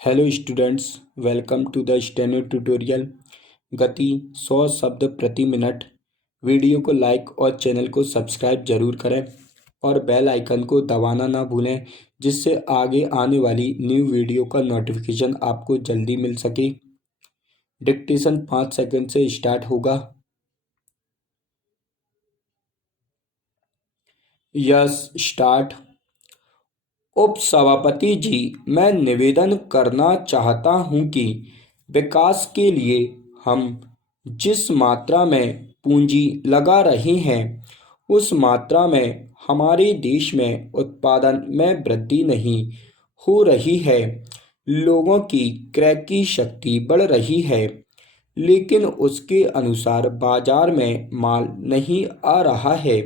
Hello students, welcome to the steno tutorial. गति 100 शब्द प्रति मिनट। वीडियो को लाइक और चैनल को सब्सक्राइब जरूर करें और बेल आइकन को दबाना ना भूलें, जिससे आगे आने वाली न्यू वीडियो का नोटिफिकेशन आपको जल्दी मिल सके। डिक्टेशन 5 सेकंड से स्टार्ट होगा। Yes, start. उपसभापति जी, मैं निवेदन करना चाहता हूं कि विकास के लिए हम जिस मात्रा में पूंजी लगा रहे हैं, उस मात्रा में हमारे देश में उत्पादन में वृद्धि नहीं हो रही है। लोगों की क्रय की शक्ति बढ़ रही है, लेकिन उसके अनुसार बाजार में माल नहीं आ रहा है।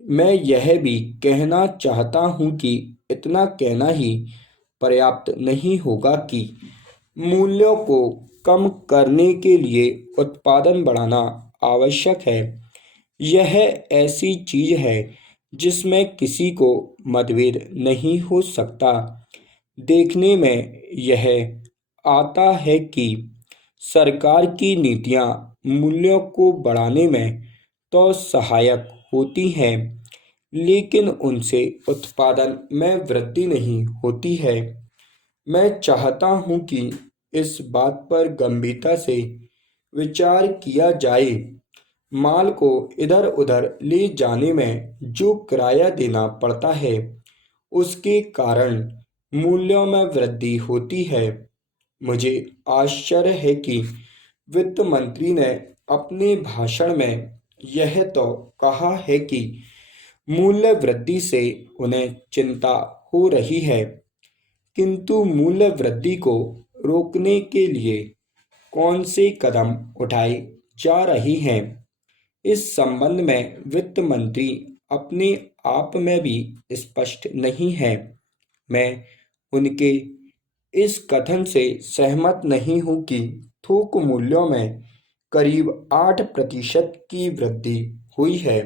मैं यह भी कहना चाहता हूं कि इतना कहना ही पर्याप्त नहीं होगा कि मूल्यों को कम करने के लिए उत्पादन बढ़ाना आवश्यक है। यह ऐसी चीज है जिसमें किसी को मतभेद नहीं हो सकता। देखने में यह आता है कि सरकार की नीतियां मूल्यों को बढ़ाने में तो सहायक होती हैं, लेकिन उनसे उत्पादन में वृद्धि नहीं होती है। मैं चाहता हूं कि इस बात पर गंभीरता से विचार किया जाए। माल को इधर उधर ले जाने में जो किराया देना पड़ता है, उसके कारण मूल्यों में वृद्धि होती है। मुझे आश्चर्य है कि वित्त मंत्री ने अपने भाषण में यह तो कहा है कि मूल्य वृद्धि से उन्हें चिंता हो रही है, किंतु मूल्य वृद्धि को रोकने के लिए कौन से कदम उठाए जा रहे हैं, इस संबंध में वित्त मंत्री अपने आप में भी स्पष्ट नहीं है। मैं उनके इस कथन से सहमत नहीं हूं कि थोक मूल्यों में करीब 8% की वृद्धि हुई है।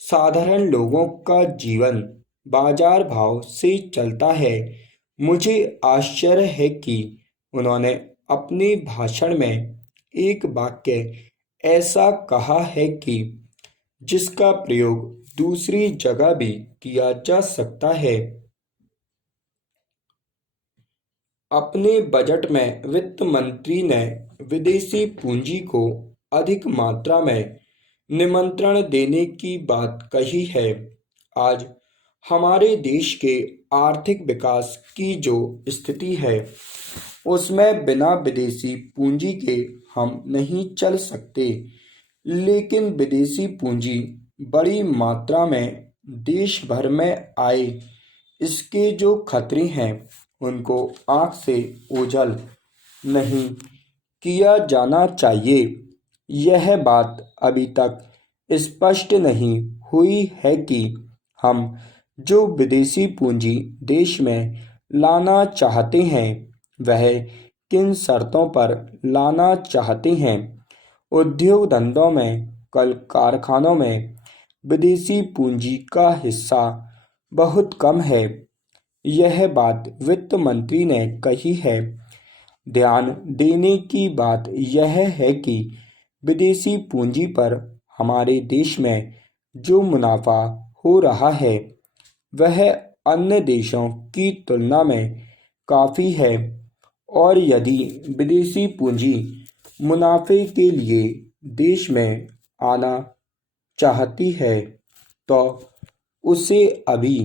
साधारण लोगों का जीवन बाजार भाव से चलता है। मुझे आश्चर्य है कि उन्होंने अपने भाषण में एक वाक्य ऐसा कहा है कि जिसका प्रयोग दूसरी जगह भी किया जा सकता है। अपने बजट में वित्त मंत्री ने विदेशी पूंजी को अधिक मात्रा में निमंत्रण देने की बात कही है। आज हमारे देश के आर्थिक विकास की जो स्थिति है, उसमें बिना विदेशी पूंजी के हम नहीं चल सकते। लेकिन विदेशी पूंजी बड़ी मात्रा में देश भर में आए, इसके जो खतरे हैं, उनको आंख से ओझल नहीं किया जाना चाहिए। यह बात अभी तक स्पष्ट नहीं हुई है कि हम जो विदेशी पूंजी देश में लाना चाहते हैं, वह किन शर्तों पर लाना चाहते हैं। उद्योग धंधों में, कल कारखानों में विदेशी पूंजी का हिस्सा बहुत कम है। यह बात वित्त मंत्री ने कही है। ध्यान देने की बात यह है कि विदेशी पूंजी पर हमारे देश में जो मुनाफा हो रहा है, वह अन्य देशों की तुलना में काफ़ी है। और यदि विदेशी पूंजी मुनाफे के लिए देश में आना चाहती है, तो उसे अभी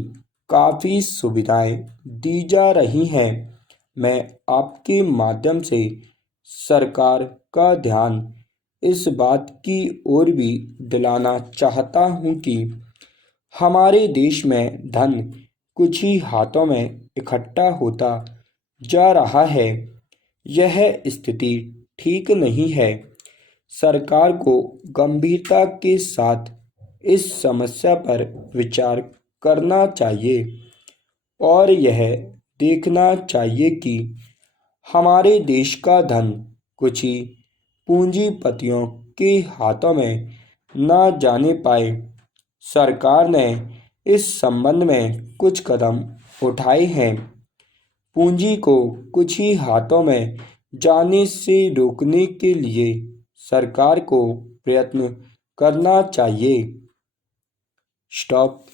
काफ़ी सुविधाएं दी जा रही हैं। मैं आपके माध्यम से सरकार का ध्यान इस बात की ओर भी दिलाना चाहता हूं कि हमारे देश में धन कुछ ही हाथों में इकट्ठा होता जा रहा है। यह स्थिति ठीक नहीं है। सरकार को गंभीरता के साथ इस समस्या पर विचार करना चाहिए और यह देखना चाहिए कि हमारे देश का धन कुछ ही पूंजीपतियों के हाथों में न जाने पाए। सरकार ने इस संबंध में कुछ कदम उठाए हैं। पूंजी को कुछ ही हाथों में जाने से रोकने के लिए सरकार को प्रयत्न करना चाहिए। स्टॉप।